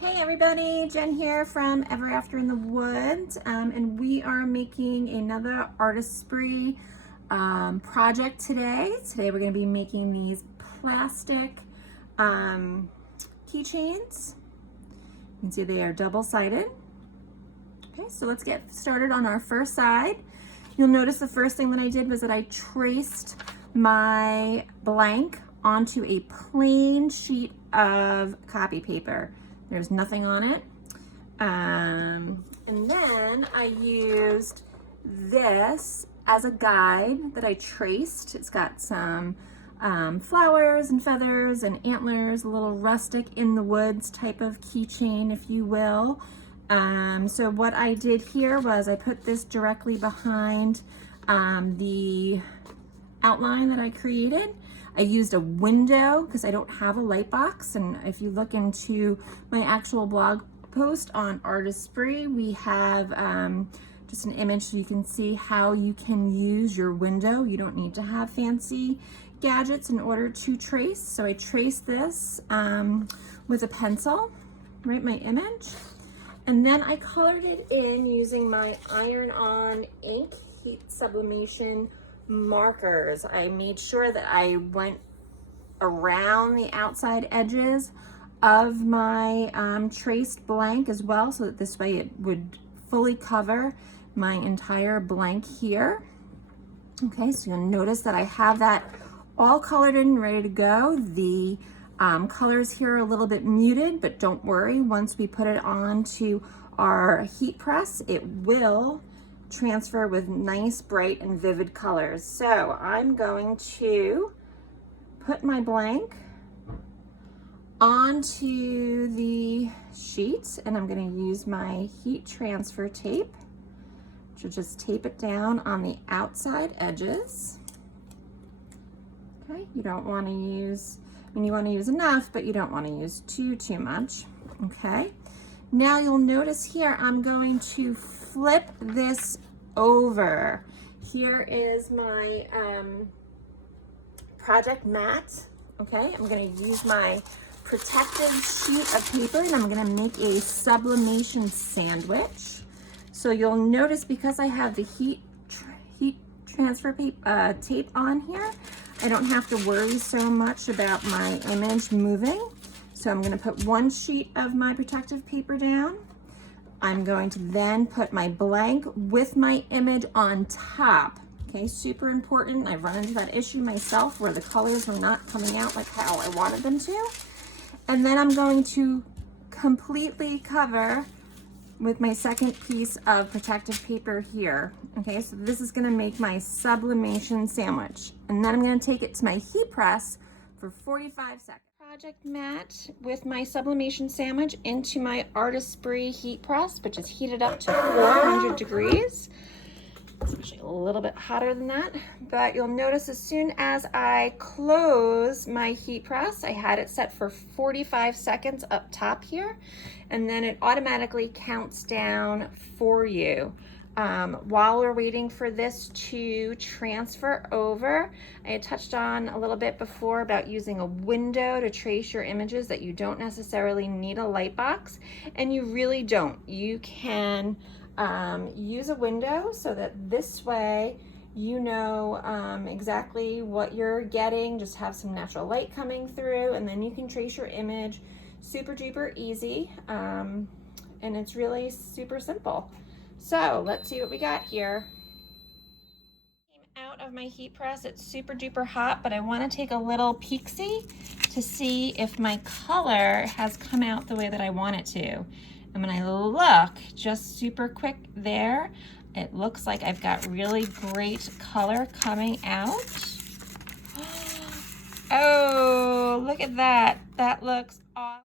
Hey everybody, Jen here from Ever After in the Woods, and we are making another Artesprix project today. Today we're going to be making these plastic keychains. You can see they are double-sided. Okay, so let's get started on our first side. You'll notice the first thing that I did was that I traced my blank onto a plain sheet of copy paper. There's nothing on it. And then I used this as a guide that I traced. It's got some flowers and feathers and antlers, a little rustic in the woods type of keychain, if you will. So what I did here was I put this directly behind the outline that I created. I used a window because I don't have a light box, and if you look into my actual blog post on Artesprix, we have just an image so you can see how you can use your window. You don't need to have fancy gadgets in order to trace. So I traced this with a pencil, right, my image, and then I colored it in using my iron-on ink heat sublimation markers. I made sure that I went around the outside edges of my traced blank as well, so that this way it would fully cover my entire blank here. Okay, so you'll notice that I have that all colored in and ready to go. The colors here are a little bit muted, but don't worry, once we put it onto our heat press, it will transfer with nice, bright, and vivid colors. So I'm going to put my blank onto the sheet, and I'm going to use my heat transfer tape to just tape it down on the outside edges. Okay, you don't want to use, you want to use enough, but you don't want to use too much. Okay, now you'll notice here I'm going to flip this over. Here is my project mat. Okay, I'm going to use my protective sheet of paper, and I'm going to make a sublimation sandwich. So you'll notice, because I have the heat transfer tape on here, I don't have to worry so much about my image moving. So I'm going to put one sheet of my protective paper down. I'm going to then put my blank with my image on top. Okay, super important. I've run into that issue myself where the colors were not coming out like how I wanted them to. And then I'm going to completely cover with my second piece of protective paper here. Okay, so this is gonna make my sublimation sandwich. And then I'm gonna take it to my heat press for 45 seconds. Project mat with my sublimation sandwich into my Artesprix heat press, which is heated up to 400 degrees. It's actually a little bit hotter than that, but you'll notice as soon as I close my heat press, I had it set for 45 seconds up top here, and then it automatically counts down for you. While we're waiting for this to transfer over, I had touched on a little bit before about using a window to trace your images, that you don't necessarily need a light box, and you really don't. You can use a window so that this way you know exactly what you're getting. Just have some natural light coming through, and then you can trace your image super duper easy, and it's really super simple. So let's see what we got here. Came out of my heat press. It's super duper hot, but I want to take a little peek-see to see if my color has come out the way that I want it to. And when I look just super quick there, it looks like I've got really great color coming out. Oh, look at that. That looks awesome.